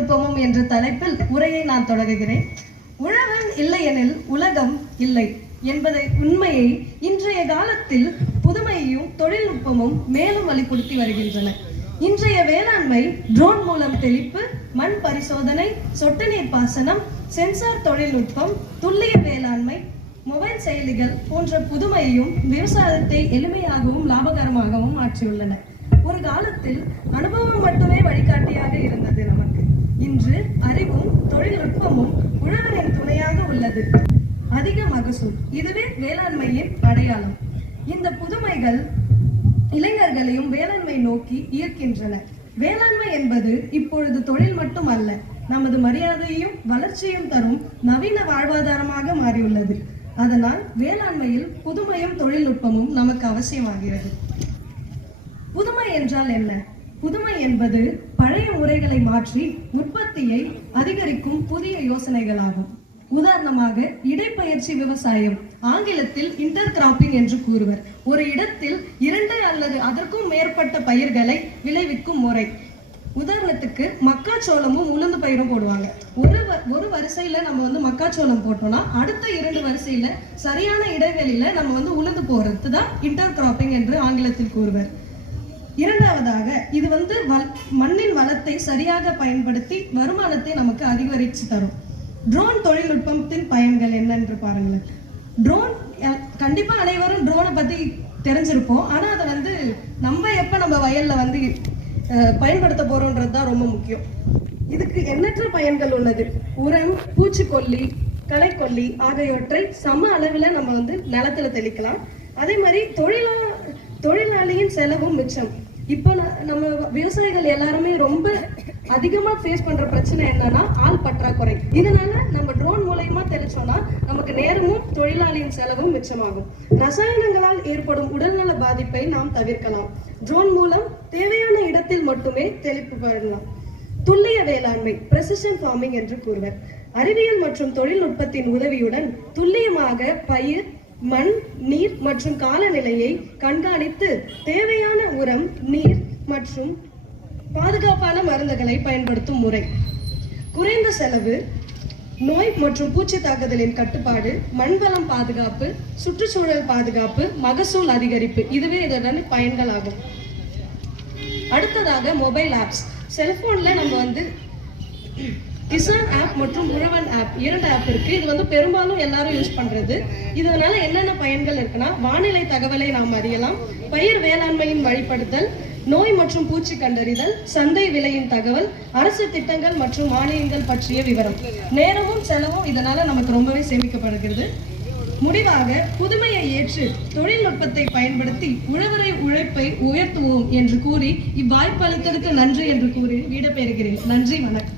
தொழில்நுட்பமும் என்ற தலைப்பில் உரையை நான் தொடங்குகிறேன். உழவன் இல்லையெனில் உலகம் இல்லை என்பதை உண்மையை இன்றைய காலத்தில் புதுமையும் தொழில்நுட்பமும் மேலும் வலியுறுத்தி வருகின்றன. இன்றைய வேளாண்மை ட்ரோன் மூலம் தெளிப்பு, மண் பரிசோதனை, சொட்டு நீர் பாசனம், சென்சார் தொழில்நுட்பம், துல்லிய வேளாண்மை, மொபைல் செயலிகள் போன்ற புதுமையும் விவசாயத்தை எளிமையாகவும் லாபகரமாகவும் மாற்றியுள்ளன. ஒரு காலத்தில் அனுபவம் மட்டுமே வழிகாட்டியாக இருந்தது நமக்கு. இன்று அறிவும் தொழில்நுட்பமும் உழவரின் துணையாக உள்ளது. அதிக மகசூல், இதுவே வேளாண்மையின் அடையாளம். இந்த புதுமைகள் இளைஞர்களையும் வேளாண்மை நோக்கி ஈர்க்கின்றன. வேளாண்மை என்பது இப்பொழுது தொழில் மட்டும் அல்ல, நமது மரியாதையும் வளர்ச்சியும் தரும் நவீன வாழ்வாதாரமாக மாறியுள்ளது. அதனால் வேளாண்மையில் புதுமையும் தொழில்நுட்பமும் நமக்கு அவசியமாகிறது. புதுமை என்றால் என்ன? புதுமை என்பது பழைய முறைகளை மாற்றி உற்பத்தியை அதிகரிக்கும் புதிய யோசனைகளாகும். உதாரணமாக இடைப்பயிற்சி விவசாயம், ஆங்கிலத்தில் இன்டர் கிராப்பிங் என்று கூறுவர். ஒரு இடத்தில் 2 அல்லது அதற்கும் மேற்பட்ட பயிர்களை விளைவிக்கும் முறை. உதாரணத்துக்கு மக்காச்சோளமும் உளுந்து பயிரும் போடுவாங்க. ஒரு வரிசையில நம்ம மக்காச்சோளம் போட்டோம்னா அடுத்த 2 வரிசையில சரியான இடைவெளியில நம்ம உளுந்து போறது தான் இன்டர் கிராப்பிங் என்று ஆங்கிலத்தில் கூறுவர். இரண்டாவதாக இது மண்ணின் வளத்தை சரியாக பயன்படுத்தி வருமானத்தை நமக்கு அதிகரித்து தரும். ட்ரோன் தொழில்நுட்பத்தின் பயன்கள் என்னென்று பாருங்களேன். ட்ரோன் கண்டிப்பா அனைவரும் ட்ரோனை பத்தி தெரிஞ்சிருப்போம். ஆனா அதை நம்ம வயல்ல பயன்படுத்த போறோம்ன்றது தான் ரொம்ப முக்கியம். இதுக்கு எண்ணற்ற பயன்கள் உள்ளது. உரம், பூச்சிக்கொல்லி, களைக்கொல்லி ஆகியவற்றை சம அளவில் நம்ம நிலத்துல தெளிக்கலாம். அதே மாதிரி தொழிலாளியின் செலவும் மிச்சம். இப்போ நம்ம விவசாயிகள் எல்லாருமே ரொம்ப அதிகமா ஃபேஸ் பண்ற பிரச்சனை என்னன்னா ஆள் பற்றாக்குறை. இதனால நம்ம ட்ரோன் மூலமா தெளிச்சோம்னா நமக்கு நேரமும் தொழிலாளியின் செலவும் மிச்சமாகும். ரசாயனங்களால் ஏற்படும் உடல்நல பாதிப்பை நாம் தவிர்க்கலாம். ட்ரோன் மூலம் தேவையான இடத்தில் மட்டுமே தெளிப்பு பண்ணலாம். துல்லிய வேளாண்மை, பிரெசிஷன் ஃபார்மிங் என்று கூறுவர். அறிவியல் மற்றும் தொழில்நுட்பத்தின் உதவியுடன் துல்லியமாக பயிர், மண், நீர் மற்றும் காலநிலையை கண்காணித்து தேவையான உரம், நீர் மற்றும் பாதுகாப்பான மருந்துகளை பயன்படுத்தும் முறை. குறைந்த செலவு, நோய் மற்றும் பூச்சி தாக்குதலின் கட்டுப்பாடு, மண்வளம் பாதுகாப்பு, சுற்றுச்சூழல் பாதுகாப்பு, மகசூல் அதிகரிப்பு, இதுவே இதோட பயன்கள் ஆகும். அடுத்ததாக மொபைல் ஆப்ஸ். செல்போன்ல நம்ம கிசான் ஆப் மற்றும் உழவன் ஆப் 2 ஆப் இருக்கு. இது பெரும்பாலும் எல்லாரும் யூஸ் பண்றது. இதனால என்னென்ன பயன்கள் இருக்குன்னா, வானிலை தகவலை நாம் அறியலாம், பயிர் வேளாண்மையின் வழிபடுத்தல், நோய் மற்றும் பூச்சி கண்டறிதல், சந்தை விலையின் தகவல், அரசு திட்டங்கள் மற்றும் மானியங்கள் பற்றிய விவரம். நேரமும் செலவும் இதனால நமக்கு ரொம்பவே சேமிக்கப்படுகிறது. முடிவாக புதுமையை ஏற்று தொழில்நுட்பத்தை பயன்படுத்தி உழைப்பை உயர்த்துவோம் என்று கூறி இவ்வாய்ப்பு அளித்ததற்கு நன்றி என்று கூறி விடைபெறுகிறேன். நன்றி, வணக்கம்.